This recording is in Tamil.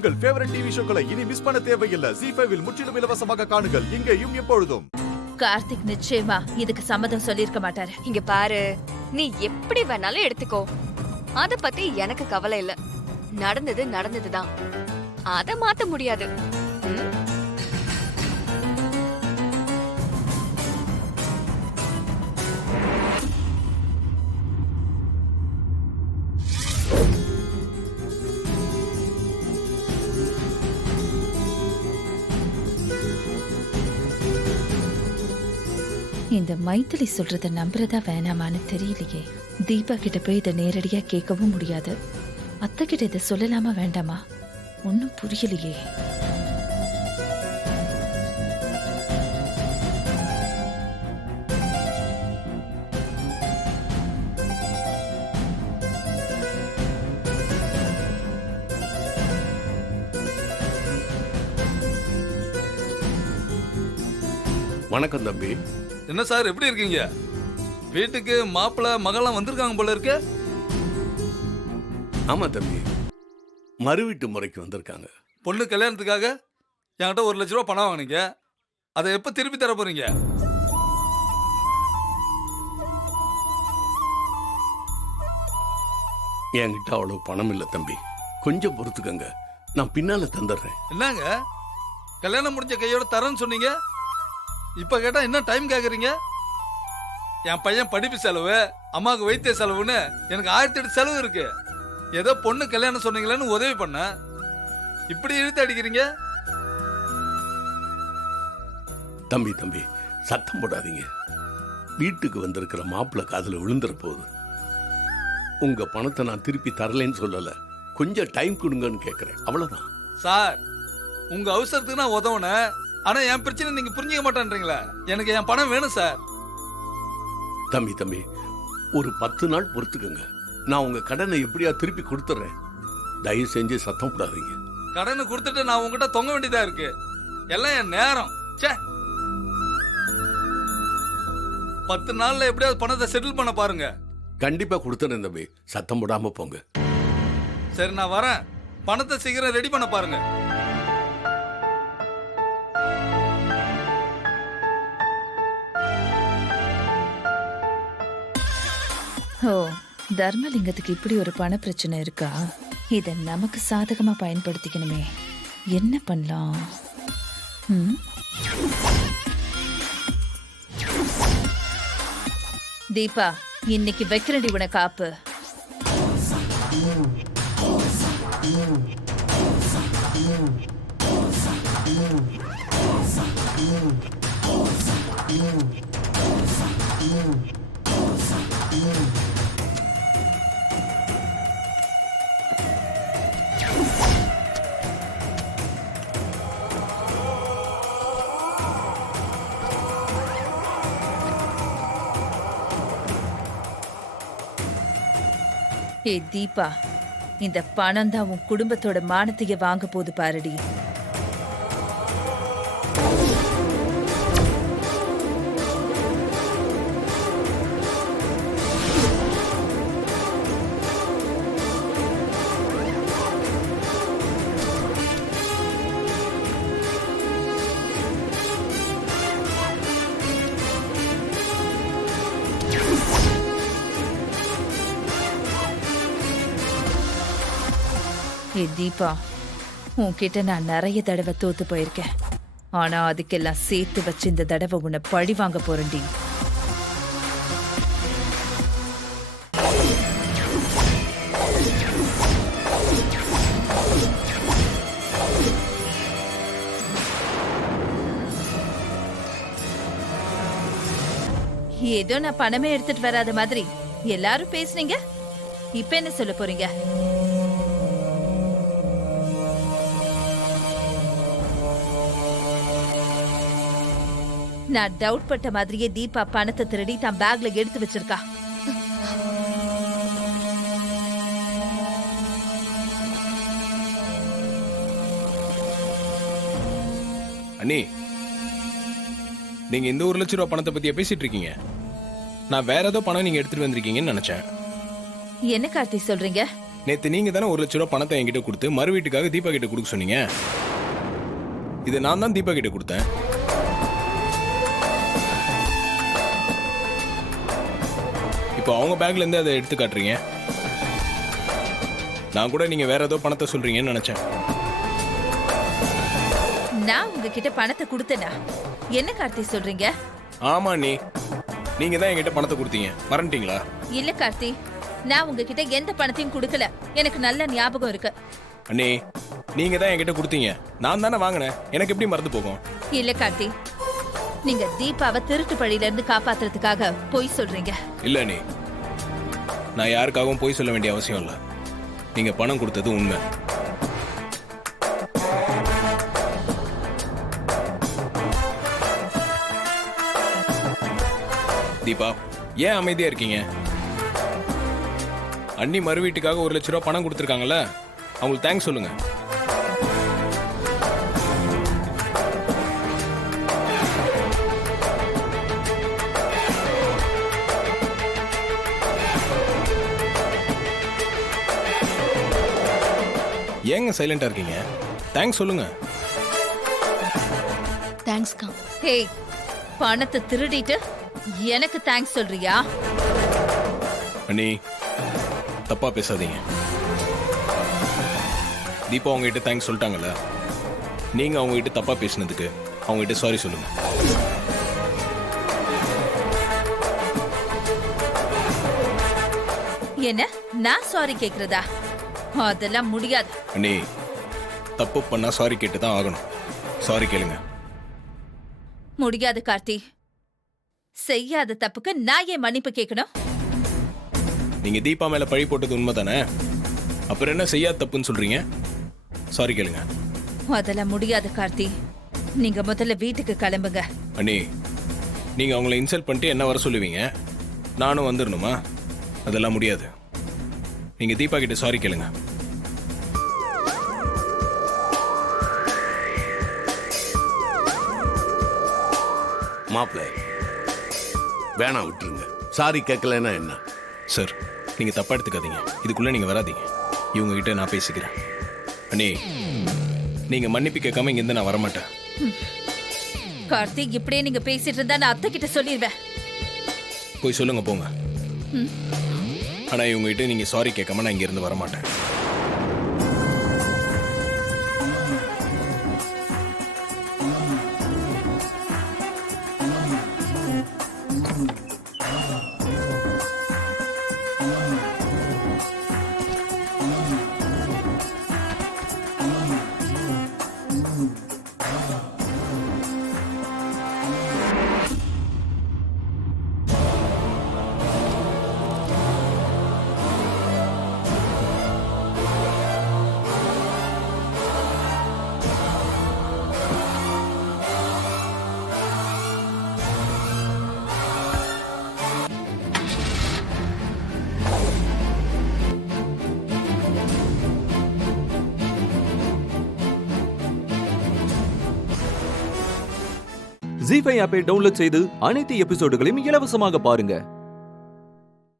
உங்கள் ஃபேவரட் டிவி ஷோக்களை இனி மிஸ் பண்ண தேவையில்லை. ZEE5 இல் முற்றிலும் இலவசமாக காணுங்கள். இங்கேயும் எப்பொழுதும். கார்த்திக் நிச்சயமா இதுக்கு சம்மதம் சொல்லிருக்க மாட்டாரு. இங்க பாரு, நீ எப்படி வேணாலும் எடுத்துக்கோ. அத பத்தி எனக்கு கவலை இல்ல. நடந்தது நடந்ததுதான். அத மாத்த முடியாது. இந்த மைத்திலி சொல்றத நம்புறதா வேணாமான்னு தெரியலையே. தீபா கிட்ட போய் இதை நேரடியா கேட்கவும் முடியாது. அத்தை கிட்ட இதை சொல்லலாமா வேண்டாமா ஒன்னும் புரியலையே. வணக்கம் தம்பி. என்ன சார் எப்படி இருக்கீங்க? வீட்டுக்கு மாப்பிள்ள மகள்லாம் வந்திருக்காங்க போல இருக்கு. ஆமா தம்பி, மறு வீட்டு முறைக்கு வந்திருக்காங்க. பொண்ணு கல்யாணத்துக்காக என்கிட்ட 1 லட்ச ரூபா பணம் வாங்கினீங்க. அதை எப்ப திருப்பி தர போறீங்க? என்கிட்ட அவ்வளவு பணம் இல்லை தம்பி, கொஞ்சம் பொறுத்துக்கங்க, நான் பின்னால தந்துடுறேன். என்னங்க கல்யாணம் முடிஞ்ச கையோட தரேன்னு சொன்னீங்க, இப்ப கேட்டா என்ன டைம் கேக்குறீங்க? என் பையன் படிப்பு செலவு, அம்மாவுக்கு வைத்திய செலவுன்னு எனக்கு 1008 செலவு இருக்கு. ஏதோ பொண்ணு கல்யாணம் சொன்னீங்களேன்னு உதவி பண்ண, இப்படி இழுத்து அடிக்கிறீங்க. தம்பி தம்பி சத்தம் போடாதீங்க. வீட்டுக்கு வந்திருக்கிற மாப்பிள்ளை காதுல விழுந்துற போகுது. உங்க பணத்தை நான் திருப்பி தரலன்னு சொல்லல, கொஞ்சம் டைம் கொடுங்கன்னு கேட்கிறேன், அவ்வளவுதான். சார், உங்க அவசரத்துக்கு நான் உதவுனேன், ஆனா என் பிரச்சனை நீங்க புரிஞ்சுக்க மாட்டேன்றீங்களா? எனக்கு என் பணம் வேணும் சார். தம்பி தம்பி ஒரு 10 நாள் பொறுத்துக்கங்க, நான் உங்க கடனை எப்படியா திருப்பி கொடுத்துறேன். தயவு செஞ்சு சத்தம் போடாதீங்க. கடனை கொடுத்துட்டு நான் உங்ககிட்ட தொங்க வேண்டியதா இருக்கு. எல்லாம் என் நேரம். 10 நாள்ல எப்படியாவது பணத்தை செட்டில் பண்ண பாருங்க. கண்டிப்பா கொடுத்துறேன் தம்பி, சத்தம் போடாம போங்க. சரி, நான் வரேன். பணத்தை சீக்கிரம் ரெடி பண்ண பாருங்க. ஓ, தர்மலிங்கத்துக்கு இப்படி ஒரு பண பிரச்சனை இருக்கா? இதை நமக்கு சாதகமா பயன்படுத்திக்கணுமே. என்ன பண்ணலாம்? தீபா, இன்னைக்கு வைக்கிறடி உன காப்பு. ஏ தீபா, இந்த பணம் தான் உன் குடும்பத்தோட மானத்தையே வாங்க போது பாருடி. ஏ தீபா, உன்கிட்ட நான் நிறைய தடவை தோத்து போயிருக்கேன். ஆனா அதுக்கெல்லாம் சேர்த்து வச்சு இந்த தடவை உன்னை பழி வாங்க போறேன்டி. ஏதோ நான் பணமே எடுத்துட்டு வராத மாதிரி எல்லாரும் பேசுனீங்க. இப்ப என்ன சொல்ல போறீங்க? நான் டவுட் பட்ட மாதிரியே தீபா பணத்தை திருடி தான் பேக்ல எடுத்து வச்சிருக்கா. அண்ணி, நீங்க இந்த 1 லட்ச ரூபா பணத்தை பத்தியா பேசிட்டு இருக்கீங்க? நான் வேற ஏதோ பணம் நீங்க எடுத்துட்டு வந்திருக்கீங்கன்னு நினைச்சேன். என்ன கார்த்தி சொல்றீங்க? நேத்து நீங்க தானே 1 லட்ச ரூபா பணத்தை என்கிட்ட கொடுத்து மறு வீட்டுக்காக தீபா கிட்ட கொடுக்க சொன்னீங்க. இது நான் தான் தீபா கிட்ட கொடுத்தேன். இப்போ அவங்க பேக்ல இருந்து அதை எடுத்து காட்டுறீங்க. நான் கூட நீங்க வேற ஏதோ பணத்தை சொல்றீங்கன்னு நினைச்சேன். நான் உங்ககிட்ட பணத்தை கொடுத்தேனா? என்ன கார்த்தி சொல்றீங்க? ஆமா அண்ணி, நீங்க தான் என்கிட்ட பணத்தை கொடுத்தீங்க, மறந்துட்டீங்களா? இல்ல கார்த்தி, நான் உங்ககிட்ட எந்த பணத்தையும் கொடுக்கல. எனக்கு நல்ல ஞாபகம் இருக்கு. அண்ணி, நீங்க தான் என்கிட்ட கொடுத்தீங்க, நான் தானே வாங்கினேன், எனக்கு எப்படி மறந்து போகும்? இல்ல கார்த்தி, நீங்க தீபாவை திருட்டு பழியில இருந்து காப்பாத்துறதுக்காக பொய் சொல்றீங்க. இல்ல அண்ணி, நான் யாருக்காகவும் போய் சொல்ல வேண்டிய அவசியம் இல்லை. நீங்க பணம் கொடுத்தது உண்மை. தீபா, ஏன் அமைதியா இருக்கீங்க? அண்ணி மறு வீட்டுக்காக 1 லட்ச ரூபா பணம் கொடுத்துருக்காங்கல்ல, அவங்களுக்கு தேங்க்ஸ் சொல்லுங்க. ஏங்க சைலண்டா இருக்கீங்க? தேங்க்ஸ் சொல்லுங்க. தேங்க்ஸ்க்கா. ஹே, பணத்தை திருடிட்டு எனக்கு தேங்க்ஸ் சொல்றியா? அண்ணி, தப்பா பேசாதீங்க. தீபா அவங்ககிட்ட தேங்க்ஸ் சொல்லிட்டாங்கல்ல, நீங்க அவங்ககிட்ட தப்பா பேசினதுக்கு அவங்ககிட்ட சாரி சொல்லுங்க. என்ன, நான் சாரி கேக்குறதா? அதெல்லாம் முடியாது. அண்ணி, தப்பு பண்ணா சாரி கேட்டு தான் ஆகணும். சாரி கேளுங்க. முடியாது கார்த்தி. செய்யாத தப்புக்கு நான் ஏன் மன்னிப்பு கேட்கணும்? நீங்க தீபா மேல பழி போட்டது உண்மைதானே? அப்புறம் என்ன செய்யாத தப்புன்னு சொல்றீங்க? சாரி கேளுங்க. அதெல்லாம் முடியாது கார்த்தி. நீங்க முதல்ல வீட்டுக்கு கிளம்புங்க. அண்ணி, நீங்க அவங்கள இன்சல்ட் பண்ணிட்டு என்ன வர சொல்லுவீங்க? நானும் வந்துடணுமா? அதெல்லாம் முடியாது. நீங்க தீபா கிட்ட சாரி கேளுங்க. மாப்பிள்ளை வேணாம், விட்டுருங்க. சாரி கேட்கலன்னா என்ன? சார், நீங்க தப்பா எடுத்துக்காதீங்க. இதுக்குள்ள நீங்க வராதீங்க. இவங்க கிட்ட நான் பேசிக்கிறேன். அண்ணி, நீங்க மன்னிப்பு கேட்காம இங்க இருந்து நான் வரமாட்டேன். கார்த்தி, இப்படியே நீங்க பேசிட்டு இருந்தா நான் அத்தை கிட்ட சொல்லிடுவேன். போய் சொல்லுங்க, போங்க. ஆனா இவங்க கிட்ட நீங்க சாரி கேட்காம நான் இங்க இருந்து வரமாட்டேன். ஜீ5 ஆப்பை டவுன்லோட் செய்து அனைத்து எபிசோடுகளையும் இலவசமாக பாருங்க.